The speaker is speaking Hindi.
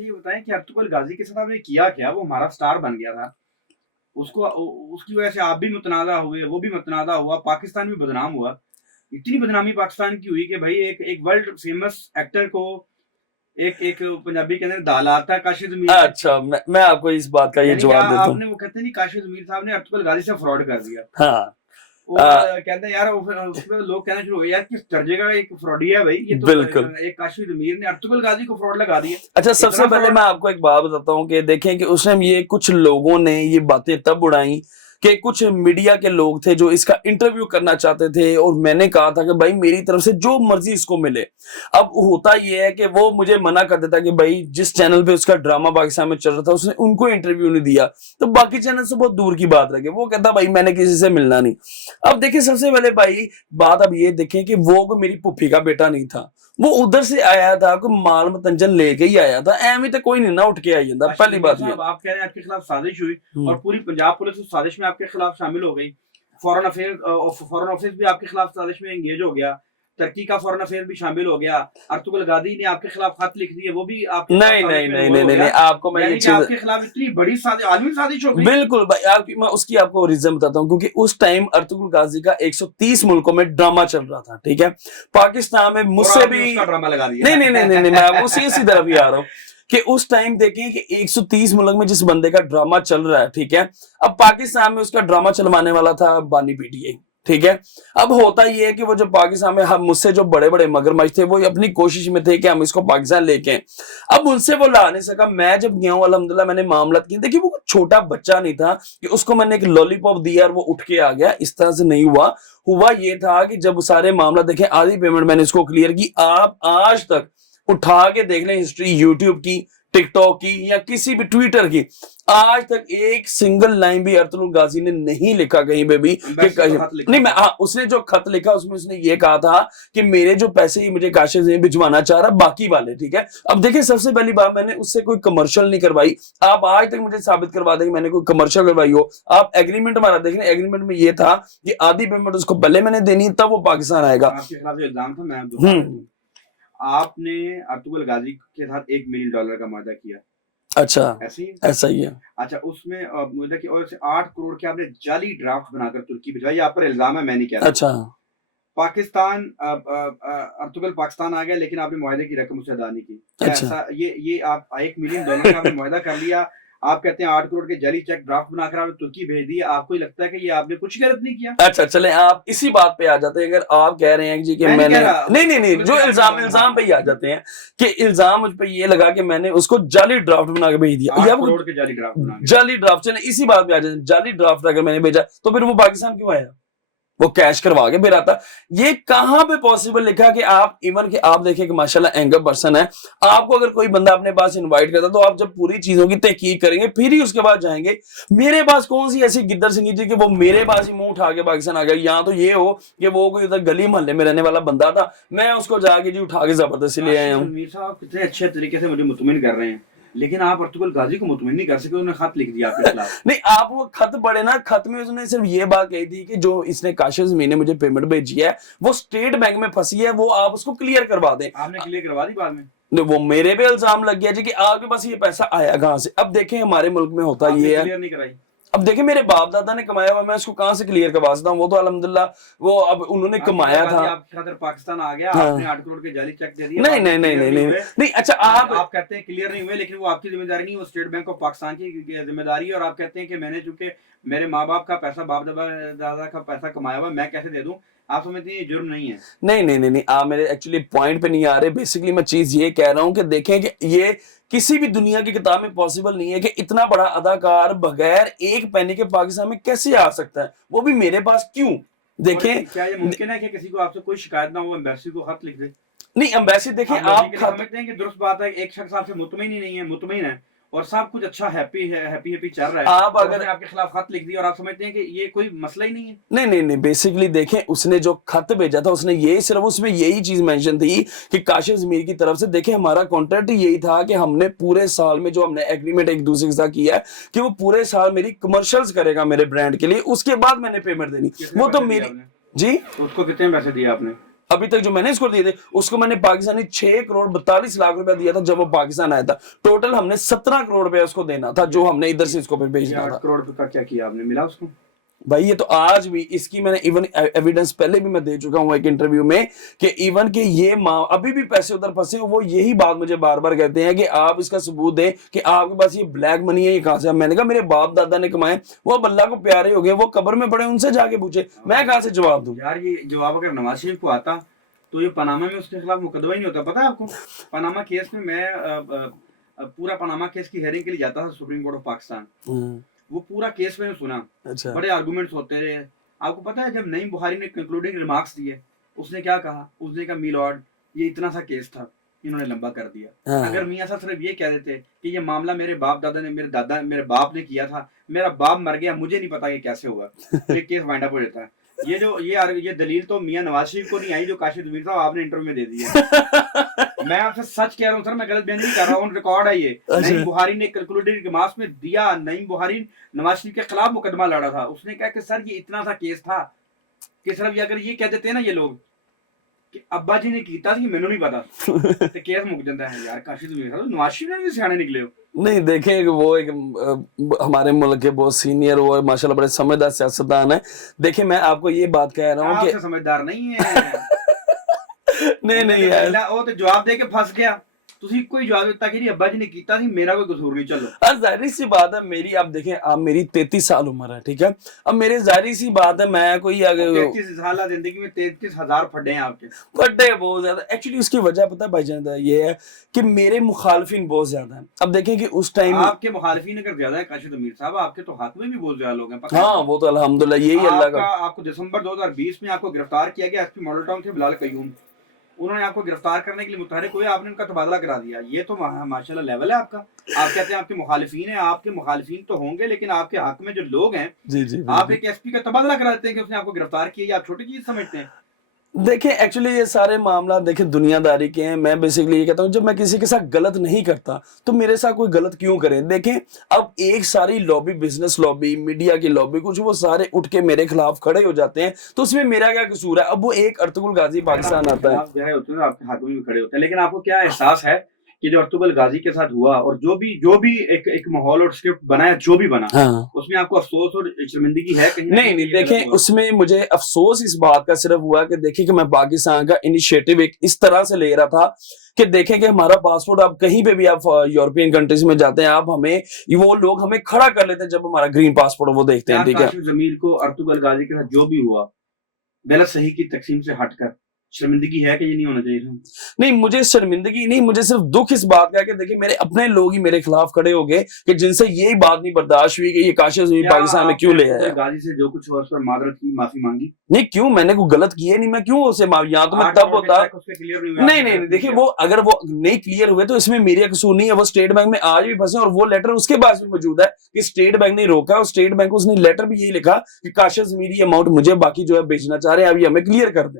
अच्छा ये बताएं कि अर्तुगरुल गाजी के साथ आपने किया क्या? वो हमारा स्टार बन गया था। उसको उसकी वजह से आप भी मुतनाज़ा हुए, वो भी मुतनाज़ा हुआ, पाकिस्तान भी बदनाम हुआ। इतनी बदनामी पाकिस्तान की हुई कि भाई एक एक वर्ल्ड फेमस एक्टर को एक एक पंजाबी के अंदर दालाता काशिद मीर। अच्छा, मैं आपको इस बात का ये यानी कि जवाब देता हूँ। आपने वो कहते नहीं काशिद मीर साहब ने अर्तुगरुल गाजी से फ्रॉड कर दिया। हाँ। और कहते हैं यार उसमें लोग कहना शुरू हो गए यार किस दर्जे का एक फ्रॉडी है भाई ये तो। बिल्कुल। एक काशिद मीर ने अर्तुगरुल गाजी को फ्रॉड लगा दिया। अच्छा, सबसे इतना पहले फ्रॉड। मैं आपको एक बात बताता हूँ कि देखें कि उस टाइम ये कुछ लोगों ने ये बातें तब उड़ाई कि कुछ मीडिया के लोग थे जो इसका इंटरव्यू करना चाहते थे, और मैंने कहा था कि भाई मेरी तरफ से जो मर्जी इसको मिले। अब होता ये है कि वो मुझे मना कर देता कि भाई जिस चैनल पे उसका ड्रामा पाकिस्तान में चल रहा था उसने उनको इंटरव्यू नहीं दिया, तो बाकी चैनल से बहुत दूर की बात रखे, वो कहता भाई मैंने किसी से मिलना नहीं। अब देखिए सबसे पहले भाई बात अब ये देखें कि वो मेरी पुप्पी का बेटा नहीं था, वो उधर से आया था, कोई माल मतंजन लेके ही आया था, एम ही तो कोई नहीं ना उठ के आई जाता। पहली बात ये आप कह रहे हैं आपके खिलाफ साजिश हुई और पूरी पंजाब पुलिस उस साजिश में आपके खिलाफ शामिल हो गई। फॉरेन ऑफिस भी आपके खिलाफ साजिश में एंगेज हो गया। टर्की का फॉरेन अफेयर भी शामिल हो गया। अर्तुगरुल गाजी ने आपके खिलाफ खत लिख दिए, वो भी आपके नहीं नहीं नहीं नहीं नहीं, आपको मैं ये चीज आपके खिलाफ इतनी बड़ी आलमी साजिश हो गई। बिल्कुल भाई, आपकी मैं उसकी आपको रीजन बताता हूँ, क्योंकि उस टाइम अर्तुगरुल गाजी का 130 मुल्कों में ड्रामा चल रहा था, ठीक है। पाकिस्तान में मुझसे भी ड्रामा लगा दिया। नहीं नहीं नहीं नहीं, मैं उसी तरफ ही आ रहा हूँ कि उस टाइम देखें कि 130 मुल्क में जिस बंदे का ड्रामा चल रहा है, ठीक है। अब पाकिस्तान में उसका ड्रामा चलवाने वाला था बानी पीटीआई, ठीक है। अब होता यह है कि वो जो पाकिस्तान में हम मुझसे जो बड़े बड़े मगरमच्छ थे वो अपनी कोशिश में थे कि हम इसको पाकिस्तान लेके, अब उनसे वो ला नहीं सका। मैं जब गया हूं अल्हम्दुलिल्लाह मैंने मामला किया, देखिए वो छोटा बच्चा नहीं था कि उसको मैंने एक लॉलीपॉप दिया और वो उठ के आ गया, इस तरह से नहीं हुआ। हुआ ये था कि जब सारे मामला देखे, आधी पेमेंट मैंने इसको क्लियर की। आप आज तक उठा के देख लें हिस्ट्री यूट्यूब की, टिकटॉक की या किसी भी ट्विटर की, आज तक एक सिंगल लाइन भी अर्तुगरुल गाजी ने नहीं लिखा कहीं पे भी कि नहीं मैं उसने जो खत लिखा उसमें उसने ये कहा था कि मेरे जो पैसे ही मुझे काशिफ ने भिजवाना चाह रहा बाकी वाले, ठीक है। अब देखिए सबसे पहली बात मैंने उससे कोई कमर्शियल नहीं करवाई। आप आज तक मुझे साबित करवा दें कि मैंने कोई कमर्शियल करवाई हो। आप एग्रीमेंट हमारा देख रहे, एग्रीमेंट में ये था कि आधी पेमेंट उसको पहले मैंने देनी तब वो पाकिस्तान आएगा। आपने अर्तुगरुल गाजी के साथ $1 मिलियन का वादा किया। अच्छा, ऐसा ही है। अच्छा उसमें मुझे कि और 8 करोड़ के आपने जाली ड्राफ्ट बनाकर तुर्की भिजवाई, आप पर इल्जाम है, मैं नहीं कह रहा। अच्छा। पाकिस्तान अर्तुगरुल पाकिस्तान आ गया लेकिन आपने मुआहदे की रकम उसे अदा नहीं की। अच्छा। ऐसा ये आप $1 मिलियन का आपने मुआहदा कर लिया, आप कहते हैं 8 करोड़ के जाली चेक ड्राफ्ट बनाकर आपने तुर्की भेज दिया, आपको लगता है कि ये आपने कुछ गलत नहीं किया? अच्छा चले आप इसी बात पे आ जाते हैं। अगर आप कह रहे हैं जी कि मैंने नहीं नहीं जो इल्जाम पे ही आ जाते हैं कि इल्जाम मुझ पे ये लगा कि मैंने उसको जाली ड्राफ्ट बना के भेज दिया, 8 करोड़ के जाली ड्राफ्ट। चले इसी बात पे आ जाते हैं, जाली ड्राफ्ट अगर मैंने भेजा तो फिर वो पाकिस्तान क्यों आया? वो कैश करवा के फिर आता। ये कहां पे पॉसिबल लिखा कि आप इवन कि आप देखें कि माशाल्लाह एंगर पर्सन है, आपको अगर कोई बंदा अपने पास इनवाइट करता तो आप जब पूरी चीजों की तहकीक करेंगे फिर ही उसके बाद जाएंगे। मेरे पास कौन सी ऐसी गिद्दर सिंगी थी कि वो मेरे पास ही मुंह उठा के पाकिस्तान आ गया। यहाँ तो ये हो कि वो कोई उधर गली मोहल्ले में रहने वाला बंदा था, मैं उसको जाके जी उठा के जबरदस्ती ले आया हूँ। कितने अच्छे तरीके से मुझे मुतमिन कर रहे हैं, लेकिन आप अर्तुगरुल गाजी को मुतमिन नहीं कर सके, उन्होंने खत लिख दिया आपके खिलाफ। नहीं आप वो खत पढ़े ना, खत में उसने सिर्फ ये बात कही थी कि जो इसने काशिफ ने मुझे पेमेंट भेजी है वो स्टेट बैंक में फंसी है, वो आप उसको क्लियर करवा दें। आपने क्लियर करवा दी बाद में? वो मेरे पे इल्जाम लग गया जी कि आपके पास ये पैसा आया कहां से। अब देखें हमारे मुल्क में होता ये है, क्लियर नहीं कराई। अब देखिए मेरे बाप दादा ने कमाया हुआ, मैं उसको कहां से क्लियर करवा सकता हूँ? वो तो अल्हम्दुलिल्लाह वो अब उन्होंने कमाया था। आपके खातिर पाकिस्तान आ गया, हाँ। आपने 8 करोड़ के जाली चेक दे दिए। नहीं नहीं नहीं नहीं नहीं नहीं। अच्छा आप कहते हैं क्लियर नहीं हुए, लेकिन वो आपकी जिम्मेदारी नहीं, वो स्टेट बैंक ऑफ पाकिस्तान की जिम्मेदारी है। और आप कहते हैं कि मैंने चूंकि मेरे माँ बाप का पैसा, बाप दादा का पैसा कमाया हुआ, मैं कैसे दे दूं? आप समझते हैं ये जुर्म नहीं है? नहीं नहीं नहीं नहीं, आप मेरे एक्चुअली पॉइंट पे नहीं आ रहे। बेसिकली मैं चीज ये कह रहा हूं कि देखें कि ये किसी भी दुनिया की किताब में पॉसिबल नहीं है कि इतना बड़ा अदाकार बगैर एक पैनी के पाकिस्तान में कैसे आ सकता है, वो भी मेरे पास क्यों? देखें क्या ये मुमकिन है कि किसी को आपसे कोई शिकायत ना हो, एम्बेसी को खत लिख दे? नहीं एम्बेसी देखें आप समझते हैं कि दुरुस्त बात है, एक शख्स आपसे मुतमिन ही नहीं है, मुतमिन है और सब कुछ अच्छा हैप्पी चल रहा है, आप अगर आपके खिलाफ खत लिख दिया और आप समझते हैं कि ये कोई मसला ही नहीं है? नहीं नहीं नहीं, बेसिकली देखें उसने जो खत भेजा था उसने यही सिर्फ उसमें यही चीज मेंशन थी कि काशिफ ज़मीर की तरफ से, देखें हमारा कॉन्ट्रैक्ट यही था कि हमने पूरे साल में जो हमने एग्रीमेंट एक दूसरे के साथ किया है कि वो पूरे साल मेरी कमर्शियल्स करेगा मेरे ब्रांड के लिए, उसके बाद मैंने पेमेंट देनी। वो तो मेरी जी। तो उसको कितने पैसे दिए आपने? अभी तक जो मैंने इसको दिए थे उसको मैंने पाकिस्तानी 6 करोड़ 42 लाख रुपया दिया था जब वो पाकिस्तान आया था। टोटल हमने 17 करोड़ रुपया उसको देना था जो हमने इधर से इसको फिर ये भेजना 8 था। करोड़ का क्या किया आपने, मिला उसको? भाई ये तो आज भी इसकी मैंने इवन एविडेंस पहले भी मैं दे चुका हूं एक इंटरव्यू में कि इवन के ये अभी भी पैसे उधर फंसे हो, वो यही बात मुझे बार बार कहते हैं कि आप इसका सबूत दें कि आपके पास ये ब्लैक मनी है, ये कहां से है। मैंने कहा मेरे बाप दादा ने कमाए, वो अब अल्लाह को प्यारे हो गए, वो कब्र में पड़े, उनसे जाके पूछे, मैं कहां से जवाब दूं। यार ये जवाब अगर नवाज शरीफ को आता तो ये पनामा में उसके खिलाफ मुकदमा ही नहीं होता। पता है आपको, पनामा केस में मैं पूरा पनामा केस की हेयरिंग के लिए जाता था सुप्रीम कोर्ट ऑफ पाकिस्तान। वो पूरा केस मैंने सुना, अच्छा। बड़े आर्गुमेंट्स होते रहे। आपको पता है जब नईम बुखारी ने कंक्लूडिंग रिमार्क्स दिए, उसने क्या कहा? उसने कहा मी लॉर्ड ये इतना सा केस था, इन्होंने लंबा कर दिया। हाँ। अगर मियां साहब सिर्फ ये कह देते कि ये मामला मेरे बाप दादा ने, मेरे बाप ने किया था, मेरा बाप मर गया, मुझे नहीं पता ये कैसे हुआ, ये केस वाइंड अप हो जाता है। ये दलील तो मियां नवाज शरीफ को नहीं आई जो काशिफ ज़मीर साहब आपने इंटरव्यू में दे दी है। मैं आपसे सच कह रहा हूँ सर, मैं गलत बयान नहीं कर रहा हूँ, रिकॉर्ड है ये। नईम बुखारी ने कंक्लूडिंग रिमार्क्स में दिया, नईम बुखारी नवाज शरीफ के खिलाफ मुकदमा लड़ा था। उसने कहा कि सर ये इतना सा केस था कि सिर्फ अगर ये कह देते ना ये लोग कि अब्बा जी ने कीता सी मैनू नहीं पता तो केस मुक जाता है। यार काशिफ ज़मीर साहब नवाज शरीफ ने भी सियाने निकले हो। नहीं देखें वो एक हमारे मुल्क के बहुत सीनियर और माशाल्लाह बड़े समझदार सियासतदान है। देखिए मैं आपको ये बात कह रहा हूँ कि समझदार नहीं है। नहीं यार वो तो जवाब दे के फंस गया। ਤੁਸੀਂ ਕੋਈ ਜਵਾਬ ਦਿੱਤਾ कि अब्बा जी ने कीता सी, मेरा कोई कसूर नहीं। चलो जाहिर सी बात है मेरी, आप देखें आप मेरी 33 साल उम्र है, ठीक है। अब मेरे जाहिर सी बात है मैं कोई 33 साल जिंदगी में 33,000 फड्डे हैं आपके। फड्डे बहुत ज्यादा। एक्चुअली उसकी वजह पता है भाईजान ये है कि मेरे मुखालफिन बहुत ज्यादा हैं। अब देखें कि उस टाइम आपके मुखालफिन अगर ज्यादा है काशिफ ज़मीर साहब, आपके तो हाथ में भी बहुत ज्यादा लोग हैं। पता हाँ वो तो अल्हम्दुलिल्लाह यही अल्लाह का। आपको दिसंबर 2020 में आपको गिरफ्तार किया गया एसपी मॉडल टाउन से बिलाल कयूम। उन्होंने आपको गिरफ्तार करने के लिए मुतहरिक हुए, आपने उनका तबादला करा दिया। ये तो माशाल्लाह लेवल है आपका। आप कहते हैं आपके मुखालिफिन हैं, आपके मुखालिफिन तो होंगे लेकिन आपके हक में जो लोग हैं, जी आप एक एसपी का तबादला करा देते हैं कि उसने आपको गिरफ्तार किया, आप छोटी चीज समझते हैं। देखें एक्चुअली ये सारे मामला देखें दुनियादारी के हैं। मैं बेसिकली ये कहता हूँ जब मैं किसी के साथ गलत नहीं करता तो मेरे साथ कोई गलत क्यों करे। देखें अब एक सारी लॉबी, बिजनेस लॉबी, मीडिया की लॉबी, कुछ वो सारे उठ के मेरे खिलाफ खड़े हो जाते हैं तो उसमें मेरा क्या कसूर है। अब वो एक अर्तुगरुल गाजी पाकिस्तान आता है, आपके हाथ में भी खड़े होते हैं, लेकिन आपको क्या एहसास है कि जो अर्तुगरुल गाजी के साथ हुआ और जो भी एक माहौल और स्क्रिप्ट बनाया, जो भी बना, हाँ। उसमें आपको अफसोस और शर्मिंदगी है कहीं? नहीं देखें उसमें मुझे अफसोस इस बात का सिर्फ हुआ कि देखिए कि मैं पाकिस्तान का इनिशिएटिव एक इस तरह से ले रहा था कि देखें कि हमारा पासपोर्ट आप कहीं पे भी आप यूरोपियन कंट्रीज में जाते हैं, आप हमें वो लोग हमें खड़ा कर लेते हैं जब हमारा ग्रीन पासपोर्ट वो देखते हैं, ठीक है। जमील को अर्तुगरुल गाजी के साथ जो भी हुआ गलत सही की तकसीम से हटकर शर्मिंदगी है कि ये नहीं होना चाहिए? नहीं मुझे शर्मिंदगी नहीं, मुझे सिर्फ दुख इस बात का कि देखिए मेरे अपने लोग ही मेरे खिलाफ खड़े हो गए कि जिनसे यही बात नहीं बर्दाश्त हुई कि ये काशिफ ज़मीर पाकिस्तान में क्यों ले आया। गाजी से जो कुछ हुआ उस पर मादरत की, माफी मांगी? नहीं क्यों, मैंने कोई गलत किया नहीं, मैं क्यों उसे यहाँ तो मैं तब होता। नहीं देखिए वो अगर वो नहीं क्लियर हुए तो इसमें मेरा कसूर नहीं है। वो स्टेट बैंक में आज भी फंसे और वो लेटर उसके पास भी मौजूद है कि स्टेट बैंक ने रोका और स्टेट बैंक उसने लेटर भी यही लिखा कि काशिफ ज़मीर ये अमाउंट मुझे बाकी जो है बेचना चाह रहे हैं, अभी हमें क्लियर कर दें।